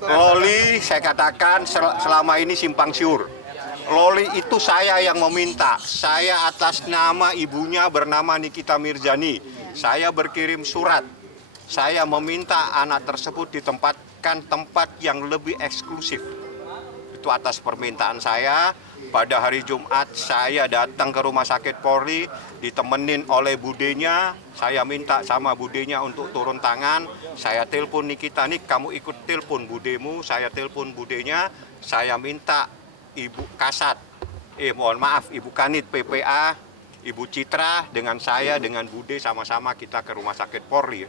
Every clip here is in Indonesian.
Loli, saya katakan selama ini simpang siur. Loli itu saya yang meminta. Saya atas nama ibunya bernama Nikita Mirzani. Saya berkirim surat. Saya meminta anak tersebut ditempatkan tempat yang lebih eksklusif. Itu atas permintaan saya. Pada hari Jumat saya datang ke Rumah Sakit Polri, ditemenin oleh budenya. Saya minta sama budenya untuk turun tangan. Saya telepon Nikita, nih kamu ikut telepon budemu. Saya telepon budenya. Saya minta Ibu Kasat, mohon maaf Ibu Kanit PPA, Ibu Citra dengan saya, dengan Bude sama-sama kita ke Rumah Sakit Polri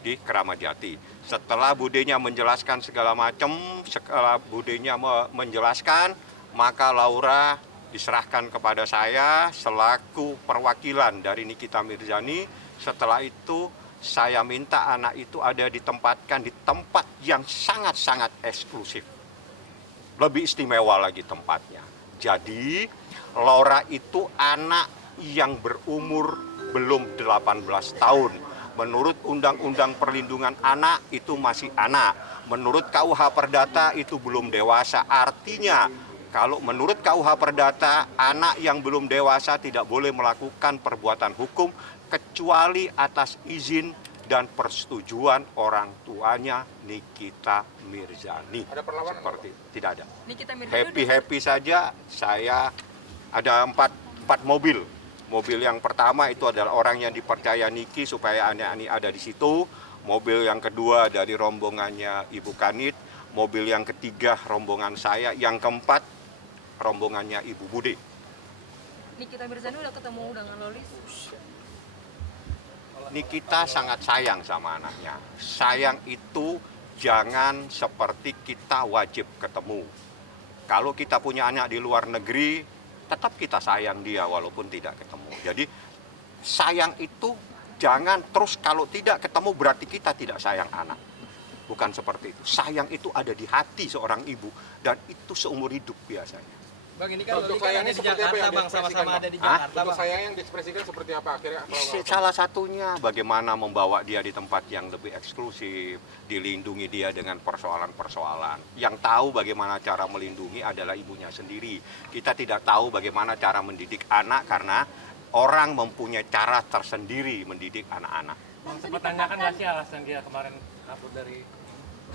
di Keramat Jati. Setelah budenya menjelaskan segala macam, setelah budenya menjelaskan, maka Laura diserahkan kepada saya selaku perwakilan dari Nikita Mirzani. Setelah itu saya minta anak itu ada ditempatkan di tempat yang sangat-sangat eksklusif. Lebih istimewa lagi tempatnya. Jadi Laura itu anak yang berumur belum 18 tahun. Menurut Undang-Undang Perlindungan Anak itu masih anak. Menurut KUH Perdata itu belum dewasa. Artinya kalau menurut KUH Perdata, anak yang belum dewasa tidak boleh melakukan perbuatan hukum kecuali atas izin dan persetujuan orang tuanya Nikita Mirzani. Ada perlawanan? Seperti tidak ada. Nikita Mirzani Happy saja. Saya ada empat mobil. Mobil yang pertama itu adalah orang yang dipercaya Niki supaya anak-anak ada di situ. Mobil yang kedua dari rombongannya Ibu Kanit. Mobil yang ketiga rombongan saya. Yang keempat rombongannya Ibu Bude. Nikita Mirzani udah ketemu dengan Lolis. Nikita sangat sayang sama anaknya. Sayang itu jangan seperti kita wajib ketemu. Kalau kita punya anak di luar negeri, tetap kita sayang dia walaupun tidak ketemu. Jadi sayang itu jangan terus kalau tidak ketemu berarti kita tidak sayang anak. Bukan seperti itu. Sayang itu ada di hati seorang ibu dan itu seumur hidup biasanya. Bang, ini kan Untuk Loli kan ada sayangnya di seperti apa Jakarta, yang Bang, diekspresikan, sama-sama Bang? ada di Hah? Jakarta, Untuk Bang. saya yang diekspresikan seperti apa akhirnya? Salah satunya bagaimana membawa dia di tempat yang lebih eksklusif, dilindungi dia dengan persoalan-persoalan. Yang tahu bagaimana cara melindungi adalah ibunya sendiri. Kita tidak tahu bagaimana cara mendidik anak karena orang mempunyai cara tersendiri mendidik anak-anak. Bang, sempat tanyakan nggak sih alasan dia kemarin kabur dari...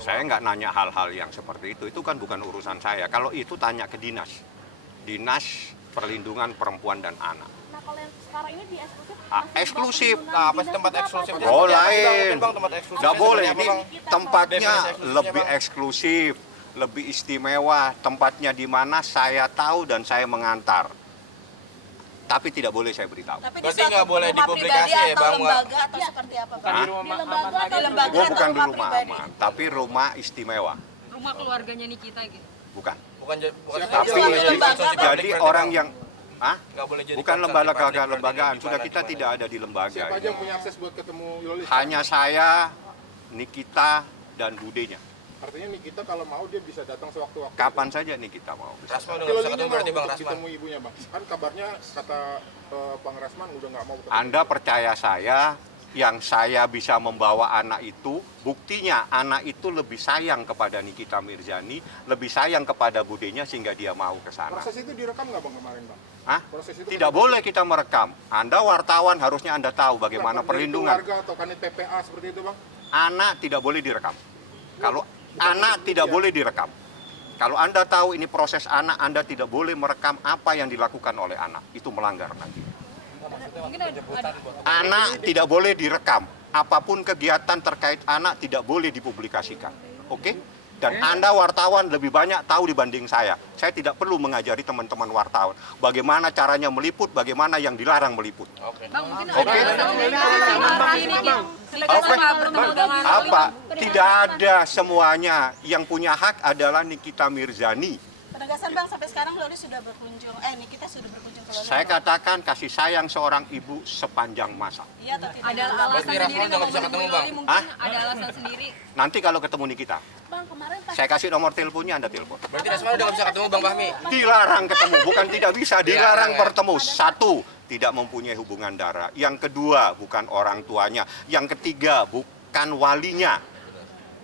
Saya nggak nanya hal-hal yang seperti itu kan bukan urusan saya. Kalau itu tanya ke Dinas Perlindungan Perempuan dan Anak. Nah, kalau yang sekarang ini di eksklusif, Eksklusif, Apa sih tempat eksklusif? Oh lain, Bang, tempat eksklusif. nggak boleh. Ini Bang? tempatnya Definisi eksklusifnya, lebih Bang. eksklusif, lebih istimewa. Tempatnya di mana saya tahu dan saya mengantar. Tapi tidak boleh saya beritahu. Tapi Berarti nggak boleh dipublikasi ya, Bang? Lembaga atau seperti apa, Bang? Bukan di Hah? rumah Di aman lembaga lagi. atau lembaga Gua atau bukan di rumah rumah pribadi? aman, tapi rumah istimewa. Rumah keluarganya Nikita gitu. Bukan. Bukan Tapi jadi orang yang nggak boleh jadi bukan konsultan lembaga publik, berarti lembagaan. di Sudah mana, kita di mana. tidak ada di lembaga. Siapa aja yang punya akses buat ketemu Yolis? Hanya saya, Nikita, dan budenya. Artinya Nikita kalau mau dia bisa datang sewaktu-waktu. Kapan saja Nikita mau. Rasma udah nggak bisa Lolinya ketemu mau berarti, Bang, untuk Rasma. ketemu ibunya, Bang. Kan kabarnya kata Bang Rasman udah nggak mau ketemu. Anda percaya saya, yang saya bisa membawa anak itu, buktinya anak itu lebih sayang kepada Nikita Mirzani, lebih sayang kepada budenya sehingga dia mau ke sana. Proses itu direkam nggak, Bang, kemarin, Bang? Hah? Proses itu Tidak boleh kita merekam. Anda wartawan harusnya Anda tahu bagaimana Dari perlindungan. keluarga atau kanit PPA seperti itu, Bang? Anak tidak boleh direkam. Kalau anak tidak boleh direkam. Kalau Anda tahu ini proses anak, Anda tidak boleh merekam apa yang dilakukan oleh anak. Itu melanggar nanti. Mungkin ada Anak tidak boleh direkam. Apapun kegiatan terkait anak tidak boleh dipublikasikan. Oke? Dan Anda wartawan lebih banyak tahu dibanding saya. Saya tidak perlu mengajari teman-teman wartawan bagaimana caranya meliput, bagaimana yang dilarang meliput. Oke. Bang, mungkin Oke. ada alasan ini Bang. Silakan Oke. Bang, bertemu dengan Apa? Tidak ada semuanya. Yang punya hak adalah Nikita Mirzani. Penegasan, Bang, sampai sekarang Lolis sudah berkunjung, Nikita sudah berkunjung ke Lolis. Saya katakan kasih sayang seorang ibu sepanjang masa. Iya atau tidak? ada alasan Berarti sendiri Rasma udah nggak bisa nggak ketemu, mau Bang? Loli, mungkin Hah? ada alasan sendiri. Nanti kalau ketemu Nikita, Bang, kemarin pas saya kasih nomor teleponnya, Anda telepon. Berarti Rasma udah nggak bisa ketemu Bang Fahmi? Dilarang ketemu, bukan tidak bisa, dilarang Dilarang, ya? bertemu. Satu, tidak mempunyai hubungan darah. Yang kedua, bukan orang tuanya. Yang ketiga, bukan walinya.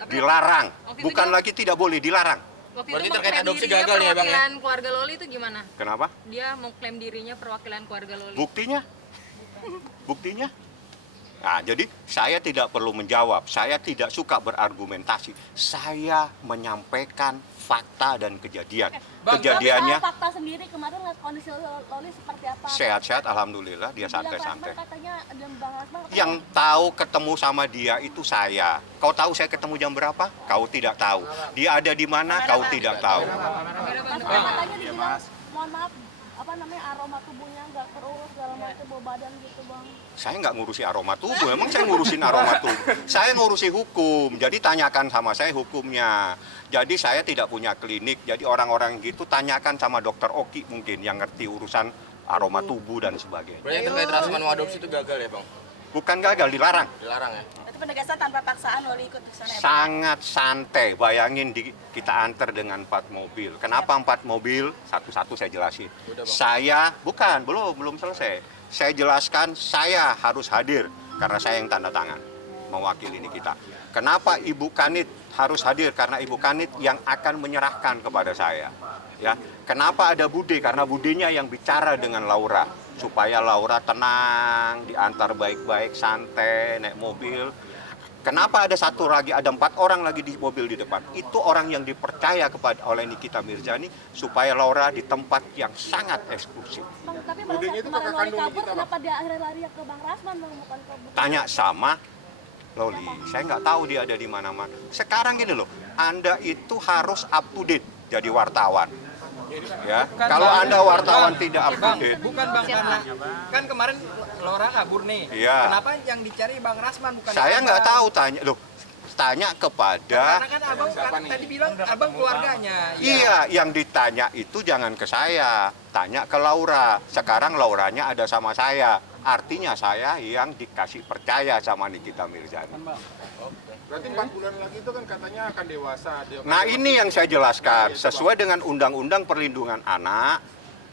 Dilarang. Waktu itu Bukan dia- lagi tidak boleh, dilarang. Waktu Berarti itu terkait mengklaim adopsi dirinya gagal nih ya, Bang, ya? perwakilan keluarga Loli itu gimana? Kenapa? Dia mengklaim dirinya perwakilan keluarga Loli. Buktinya? Buktinya? Nah, jadi saya tidak perlu menjawab, saya tidak suka berargumentasi. Saya menyampaikan fakta dan kejadian. Kejadiannya Soal fakta sendiri kemarin kondisi Loli seperti apa? sehat-sehat, alhamdulillah, dia Bilang santai-santai. Rasman katanya dan Bang Rasman katanya Yang tahu ketemu sama dia itu saya. Kau tahu saya ketemu jam berapa? Kau tidak tahu. Dia ada di mana? Kau tidak tahu. Rasman katanya dibilang mohon maaf apa namanya aroma tubuhnya nggak terurus segala macam bau badan gitu Bang. Saya nggak ngurusi aroma tubuh, emang saya ngurusin aroma tubuh. Saya ngurusi hukum, jadi tanyakan sama saya hukumnya. Jadi saya tidak punya klinik, jadi orang-orang gitu tanyakan sama dokter Oki mungkin yang ngerti urusan aroma tubuh dan sebagainya. Berarti yang terkait Rasman mau adopsi itu gagal ya, Bang? Bukan gagal, dilarang. Dilarang ya? Itu penegasan tanpa paksaan Loli ikut ke sana ya Bang? Sangat santai, bayangin kita antar dengan 4 mobil. Kenapa 4 mobil? Satu-satu saya jelasin. Udah, Bang. Saya, bukan, belum selesai. Saya jelaskan saya harus hadir karena saya yang tanda tangan mewakili Nikita. Kenapa Ibu Kanit harus hadir? Karena Ibu Kanit yang akan menyerahkan kepada saya. Ya, kenapa ada Bude? Karena Budenya yang bicara dengan Laura supaya Laura tenang, diantar baik-baik, santai, naik mobil. Kenapa ada satu lagi, ada 4 orang lagi di mobil di depan? Itu orang yang dipercaya kepada oleh Nikita Mirzani supaya Laura di tempat yang sangat eksklusif. Bang, tapi Budenya itu kakak Loli kandung kabur Nikita, Bang. kenapa dia akhirnya lari ke Bang Rasman Bang bukan ke Bang? Tanya sama Loli, saya nggak tahu dia ada di mana-mana. Sekarang gini loh, Anda itu harus up to date jadi wartawan. Ya, kalau Anda wartawan tidak up to Bang, date, bukan Bang, karena kan kemarin Laura kabur nih. Iya. Kenapa yang dicari Bang Rasman bukan saya Abang? nggak tahu, tanya loh, tanya kepada. Karena kan Abang tadi bilang Abang keluarganya. Iya, yang ditanya itu jangan ke saya, tanya ke Laura. Sekarang Lauranya ada sama saya, artinya saya yang dikasih percaya sama Nikita Mirzani. Berarti 4 bulan lagi itu kan katanya akan dewasa. Nah, ini yang saya jelaskan, sesuai dengan Undang-Undang Perlindungan Anak,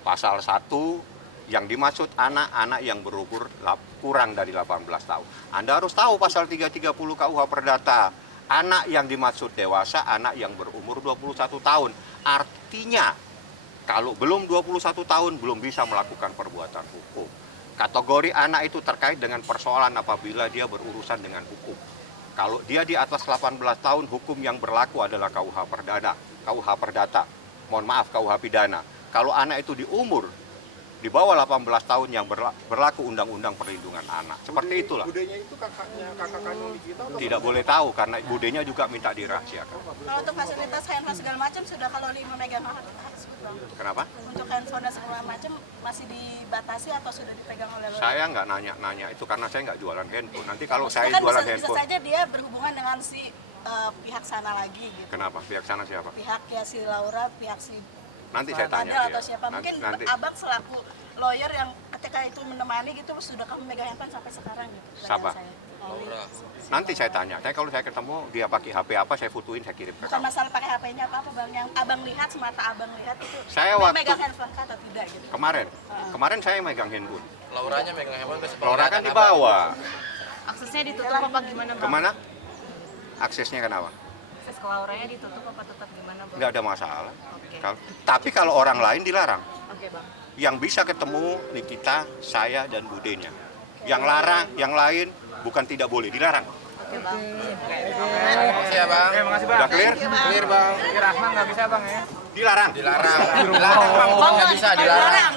pasal 1, yang dimaksud anak-anak yang berumur kurang dari 18 tahun. Anda harus tahu pasal 330 KUH Perdata, anak yang dimaksud dewasa, anak yang berumur 21 tahun. Artinya, kalau belum 21 tahun, belum bisa melakukan perbuatan hukum. Kategori anak itu terkait dengan persoalan apabila dia berurusan dengan hukum. Kalau dia di atas 18 tahun, hukum yang berlaku adalah KUH Perdata. Mohon maaf, KUH Pidana. Kalau anak itu di umur di bawah 18 tahun yang berlaku Undang-Undang Perlindungan Anak. Seperti itulah. Budenya itu kakak kandung Nikita atau Tidak boleh tahu karena budenya juga minta dirahasiakan. Kalau untuk fasilitas handphone segala macam sudah kalau Loli memegang hak tersebut Bang. Kenapa? Untuk handphone dan segala macam masih dibatasi atau sudah dipegang oleh Loli? Saya nggak nanya itu karena saya nggak jualan handphone. Nanti kalau saya Kan jualan bisa handphone, saja dia berhubungan dengan si pihak sana lagi gitu. kenapa? Pihak sana siapa? Pihak ya si Laura, pihak si Nanti saya tanya Fadel dia. atau siapa. Mungkin Nanti Abang selaku lawyer yang ketika itu menemani gitu sudah kamu megang handphone sampai sekarang gitu. Sabar. Saya. Laura. nanti saya tanya. Kalau saya ketemu dia pakai HP apa, saya fotoin, saya kirim ke Bukan kamu. masalah pakai HP-nya apa Bang, yang Abang lihat semata Abang lihat itu. Saya dia waktu- megang handphone kah atau tidak gitu. Kemarin saya megang handphone. Lauranya megang handphone ke sebelah Laura kan kanan, di Abang. bawah. Aksesnya ditutup apa gimana Bang? Kemana? Aksesnya kenapa? Akses ke Lauranya ditutup apa tetap gimana Bang? Nggak ada masalah. Oke. Tapi kalau orang lain dilarang. Oke Bang. Yang bisa ketemu Nikita, saya dan Budenya. Yang larang, yang lain bukan tidak boleh, dilarang. Oke Bang. Makasih ya, Bang. Udah clear? Clear, Bang. Rahman nggak bisa Bang ya? Dilarang. Dilarang. Dilarang, Bang. Nggak bisa, dilarang.